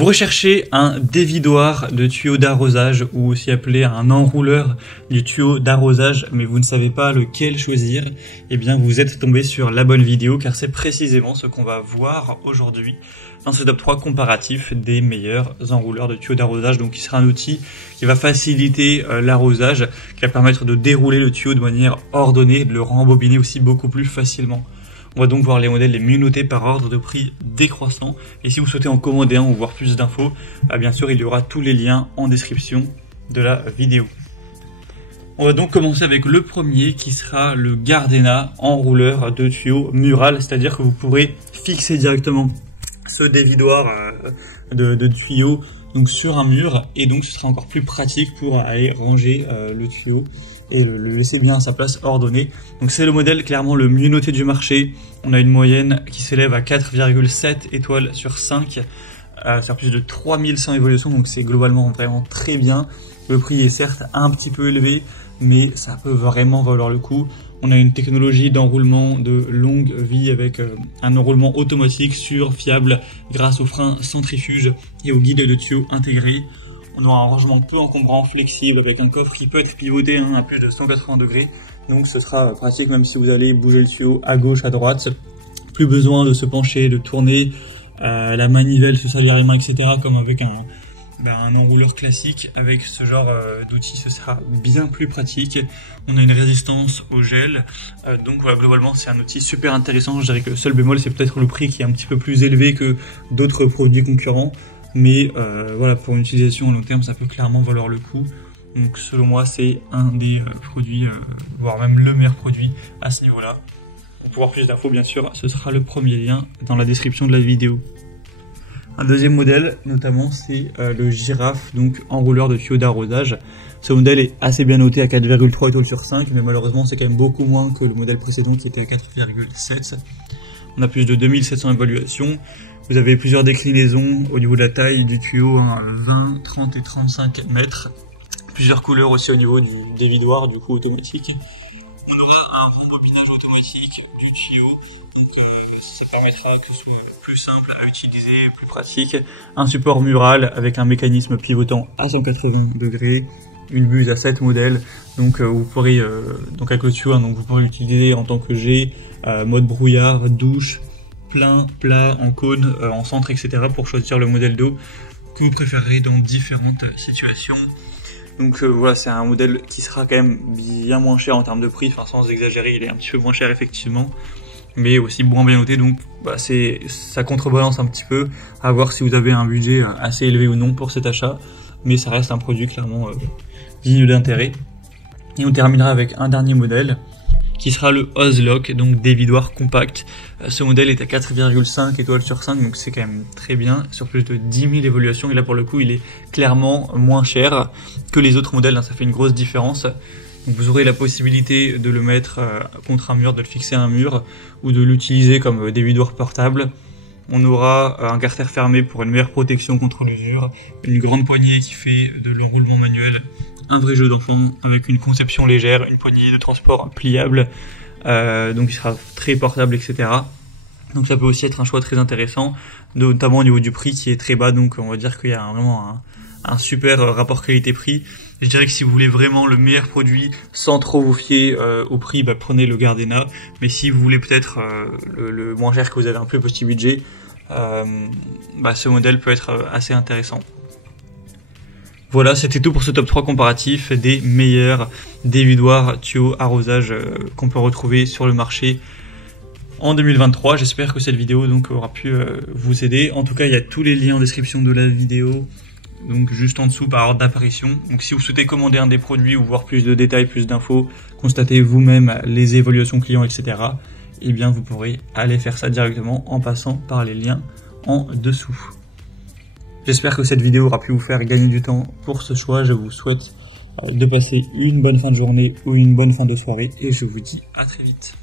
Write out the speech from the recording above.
Vous recherchez un dévidoir de tuyau d'arrosage ou aussi appelé un enrouleur du tuyau d'arrosage, mais vous ne savez pas lequel choisir, eh bien vous êtes tombé sur la bonne vidéo car c'est précisément ce qu'on va voir aujourd'hui dans ce top 3 comparatif des meilleurs enrouleurs de tuyau d'arrosage. Donc il sera un outil qui va faciliter l'arrosage, qui va permettre de dérouler le tuyau de manière ordonnée, de le rembobiner aussi beaucoup plus facilement. On va donc voir les modèles les mieux notés par ordre de prix décroissant. Et si vous souhaitez en commander un ou voir plus d'infos, bien sûr, il y aura tous les liens en description de la vidéo. On va donc commencer avec le premier qui sera le Gardena enrouleur de tuyau mural, c'est-à-dire que vous pourrez fixer directement ce dévidoir de tuyau donc sur un mur, et donc ce sera encore plus pratique pour aller ranger le tuyau et le laisser bien à sa place ordonnée. Donc c'est le modèle clairement le mieux noté du marché. On a une moyenne qui s'élève à 4,7 étoiles sur 5, sur plus de 3100 évolutions, donc c'est globalement vraiment très bien. Le prix est certes un petit peu élevé, mais ça peut vraiment valoir le coup. On a une technologie d'enroulement de longue vie avec un enroulement automatique sûr, fiable, grâce au frein centrifuge et au guide de tuyau intégré. On aura un rangement peu encombrant, flexible, avec un coffre qui peut être pivoté à plus de 180 degrés. Donc ce sera pratique même si vous allez bouger le tuyau à gauche, à droite. Plus besoin de se pencher, de tourner la manivelle, se salir les mains, etc. comme avec un enrouleur classique. Avec ce genre d'outil, ce sera bien plus pratique. On a une résistance au gel. Donc voilà, globalement, c'est un outil super intéressant. Je dirais que le seul bémol, c'est peut-être le prix qui est un petit peu plus élevé que d'autres produits concurrents. Mais voilà, pour une utilisation à long terme, ça peut clairement valoir le coup. Donc selon moi, c'est un des produits, voire même le meilleur produit à ce niveau-là. Pour voir plus d'infos, bien sûr, ce sera le premier lien dans la description de la vidéo. Un deuxième modèle, notamment, c'est le Girafe, donc enrouleur de tuyau d'arrosage. Ce modèle est assez bien noté à 4,3 étoiles sur 5, mais malheureusement, c'est quand même beaucoup moins que le modèle précédent qui était à 4,7. On a plus de 2700 évaluations. Vous avez plusieurs déclinaisons au niveau de la taille du tuyau, 20, 30 et 35 mètres. Plusieurs couleurs aussi au niveau du dévidoir, du coup automatique. On aura un rembobinage automatique du tuyau, donc ça permettra que ce soit plus simple à utiliser, plus pratique. Un support mural avec un mécanisme pivotant à 180 degrés. Une buse à 7 modèles, donc vous pourrez, donc avec le tuyau, donc vous pourrez l'utiliser en tant que jet, mode brouillard, douche, plein, plat, en cône, en centre, etc. pour choisir le modèle d'eau que vous préférerez dans différentes situations. Donc voilà, c'est un modèle qui sera quand même bien moins cher en termes de prix, enfin sans exagérer, il est un petit peu moins cher effectivement, mais aussi moins bien noté, donc ça contrebalance un petit peu, à voir si vous avez un budget assez élevé ou non pour cet achat, mais ça reste un produit clairement digne d'intérêt. Et on terminera avec un dernier modèle, qui sera le Ozlock, donc dévidoir compact. Ce modèle est à 4,5 étoiles sur 5, donc c'est quand même très bien, sur plus de 10 000 évaluations, et là pour le coup il est clairement moins cher que les autres modèles, ça fait une grosse différence. Donc vous aurez la possibilité de le mettre contre un mur, de le fixer à un mur, ou de l'utiliser comme dévidoir portable. On aura un carter fermé pour une meilleure protection contre l'usure, une grande poignée qui fait de l'enroulement manuel, un vrai jeu d'enfant avec une conception légère, une poignée de transport pliable, donc il sera très portable, etc. Donc ça peut aussi être un choix très intéressant, notamment au niveau du prix qui est très bas, donc on va dire qu'il y a vraiment un super rapport qualité-prix. Je dirais que si vous voulez vraiment le meilleur produit sans trop vous fier au prix, prenez le Gardena. Mais si vous voulez peut-être le moins cher, que vous avez un plus petit budget, ce modèle peut être assez intéressant. Voilà, c'était tout pour ce top 3 comparatif des meilleurs dévidoirs tuyaux arrosage qu'on peut retrouver sur le marché en 2023. J'espère que cette vidéo aura pu vous aider. En tout cas, il y a tous les liens en description de la vidéo, donc juste en dessous par ordre d'apparition. Donc si vous souhaitez commander un des produits ou voir plus de détails, plus d'infos, constater vous-même les évaluations clients, etc., eh bien vous pourrez aller faire ça directement en passant par les liens en dessous. J'espère que cette vidéo aura pu vous faire gagner du temps pour ce choix. Je vous souhaite de passer une bonne fin de journée ou une bonne fin de soirée et je vous dis à très vite.